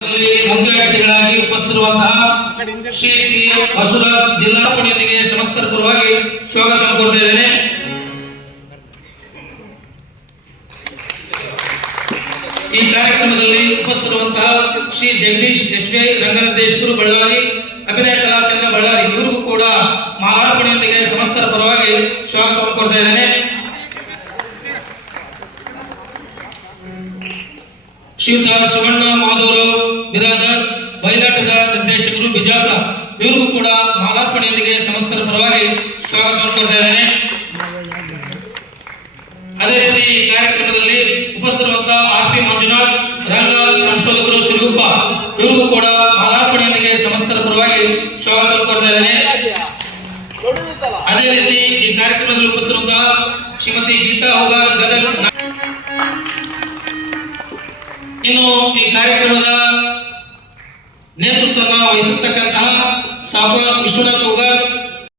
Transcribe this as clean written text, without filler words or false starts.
ಮುಖ್ಯ ಅತಿಥಿಗಳಾಗಿ ಉಪಸ್ಥಿತರುವಂತಹ ಶ್ರೀ ಟಿ ಬಸವರಾಜ್ ಜಿಲ್ಲಾಪಣಿಯೊಂದಿಗೆ ಸಮಸ್ತರ ಪರವಾಗಿ ಸ್ವಾಗತ ಕೋರ್ತಾ ಇದ್ದೇನೆ. ಈ ಕಾರ್ಯಕ್ರಮದಲ್ಲಿ ಉಪಸ್ಥಿತರುವಂತಹ ಶ್ರೀ ಜಗದೀಶ್ ಎಸ್ಬಿ ರಂಗನಿರ್ದೇಶಕರು ಬಳ್ಳಾರಿ, ಅಭಿನಯ ಕಲಾ ಕೇಂದ್ರ ಬಳ್ಳಾರಿ, ಇವರಿಗೂ ಕೂಡ ಮಾಲಾರ್ಪಣೆಯೊಂದಿಗೆ ಸಮಸ್ತರ ಪರವಾಗಿ ಸ್ವಾಗತ ಕೋರ್ತಾ ಇದ್ದೇನೆ. ಶ್ರೀಯುತ ಶಿವಣ್ಣ ಮಾಧವರಾವ್ ಬಿರಾದರ್, ಬಯಲಾಟದ ನಿರ್ದೇಶಕರು ಬಿಜಾಪುರ, ಇವರಿಗೂ ಕೂಡ ಮಾಲಾರ್ಪಣೆಯೊಂದಿಗೆ ಸಮಸ್ತರ ಪರವಾಗಿ ಸ್ವಾಗತ ಕೋರ್ತಾ ಇದ್ದೇನೆ. ಅದೇ ರೀತಿ ಈ ಕಾರ್ಯಕ್ರಮದಲ್ಲಿ ಉಪಸ್ಥಿತರುವಂತಹ ಆರ್ ಪಿ ಮಂಜುನಾಥ್, ರಂಗ ಸಂಶೋಧಕರು ಸಿರುಗುಪ್ಪ, ಇವರಿಗೂ ಕೂಡ ಮಾಲಾರ್ಪಣೆಯೊಂದಿಗೆ ಸಮಸ್ತರ ಪರವಾಗಿ ಸ್ವಾಗತ ಕೋರ್ತಾ ಇದ್ದೇನೆ. ಅದೇ ರೀತಿ ಈ ಕಾರ್ಯಕ್ರಮದಲ್ಲಿ ಉಪಸ್ಥಿತರುವಂತಹ ಶ್ರೀಮತಿ ಗೀತಾ ಹೋಗಾರ್ ಗದಗ್. ಇನ್ನು ಈ ಕಾರ್ಯಕ್ರಮದ ನೇತೃತ್ವವನ್ನು ವಹಿಸಿರ್ತಕ್ಕಂತಹ ಸಾಬಾರ್ ವಿಶ್ವನಾಥ್ ಹೋಗಾರ್